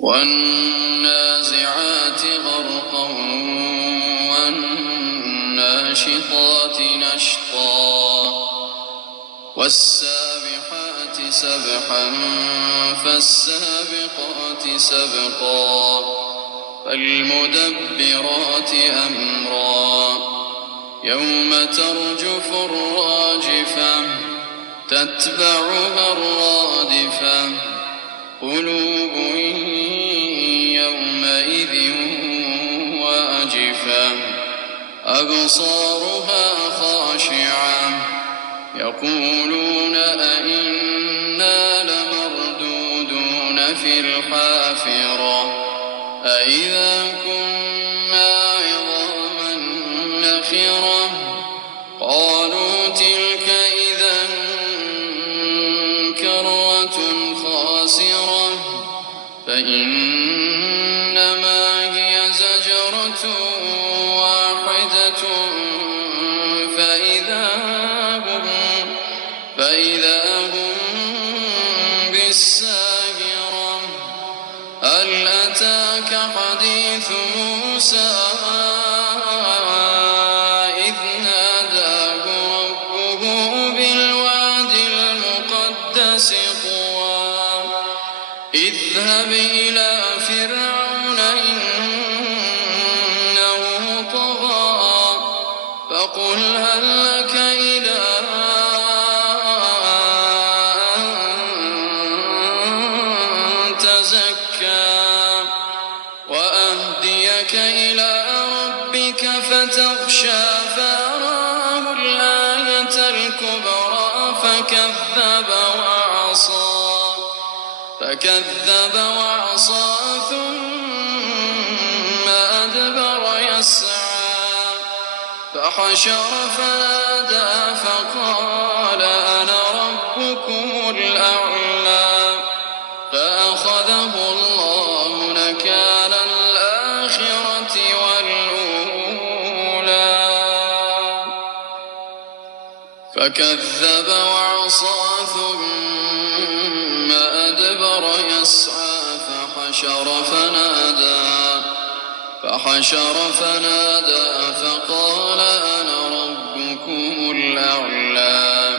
والنازعات غرقا والناشطات نشطا والسابحات سبحا فالسابقات سبقا فالمدبرات أمرا يوم ترجف الراجفة تتبعها الرادفة قلوب يومئذ واجفة أبصارها خاشعة يقولون أئنا لمردودون في الحافرة أئذا كنا عظاما نخرة قالوا تلك إذا كرة خاسرة فإنما هي زجرة واحدة فإذا هم بالساهرة هل أتاك حديث موسى إذ ناداه ربه بالواد المقدس طوى اذهب إلى فرعون إنه طغى فقل هل لك إلى أن تزكى وأهديك إلى ربك فتخشى فأراه الآية الكبرى فكذب وعصى ثم أدبر يسعى فحشر فنادى فقال أنا ربكم الأعلى فأخذه الله نكال الآخرة والأولى فكذب وعصى ثم أدبر يسعى فحشر فنادى فقال أنا ربكم الأعلى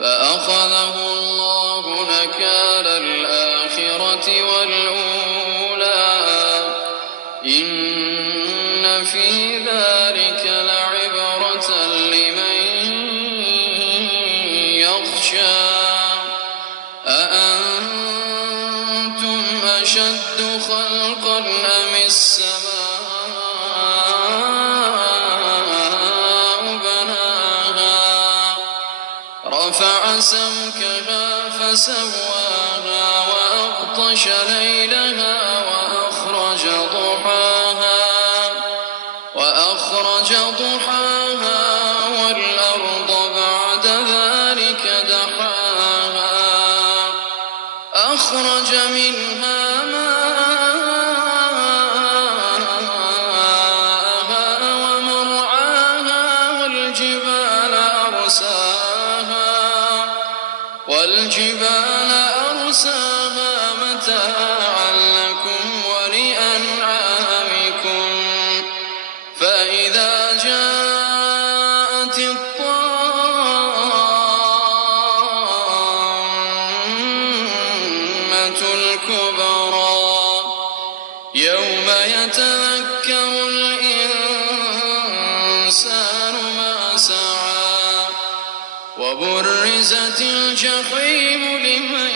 فأخذه الله نكال الآخرة والأولى إن في ذلك لعبرة لمن يخشى أأنتم أشد خلقا أم السماء بناها رفع سمكها فسواها وأغطش ليلها وأخرج ضحاها والأرض بعد ذلك دحاها أخرج منها ماءها ومرعاها والجبال أرساها متاعا لكم ولأنعامكم فإذا جاءت الطامة الكبرى يوم يتذكر الإنسان ما سعى وبرزت الجحيم لمن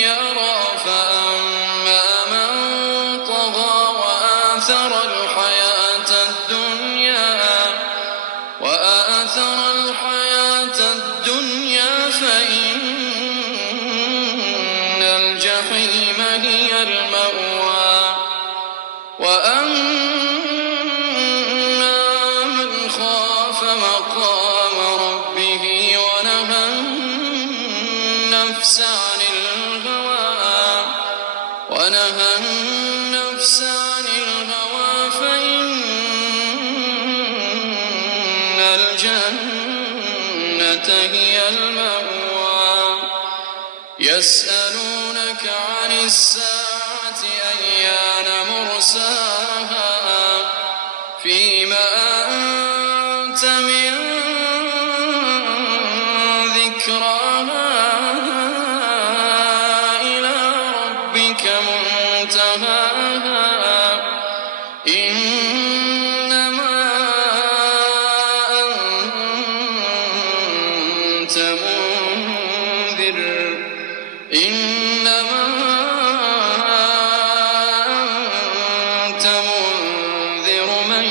يرى فأما من طغى وآثر الحياة الدنيا فإن الجحيم هي المأوى وأما من خاف مقام ربه ونهى النفس عن الهوى فإن الجنة هي المأوى يسألونك عن الساعة منتهاها إنما أنت منذر من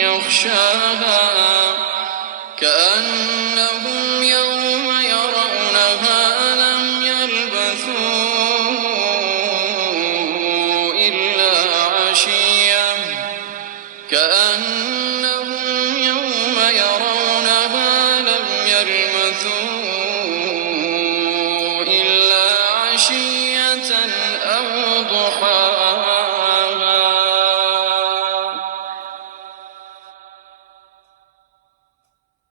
يخشاها كأنهم يوم يرونها لم يلبثوا إلا عشية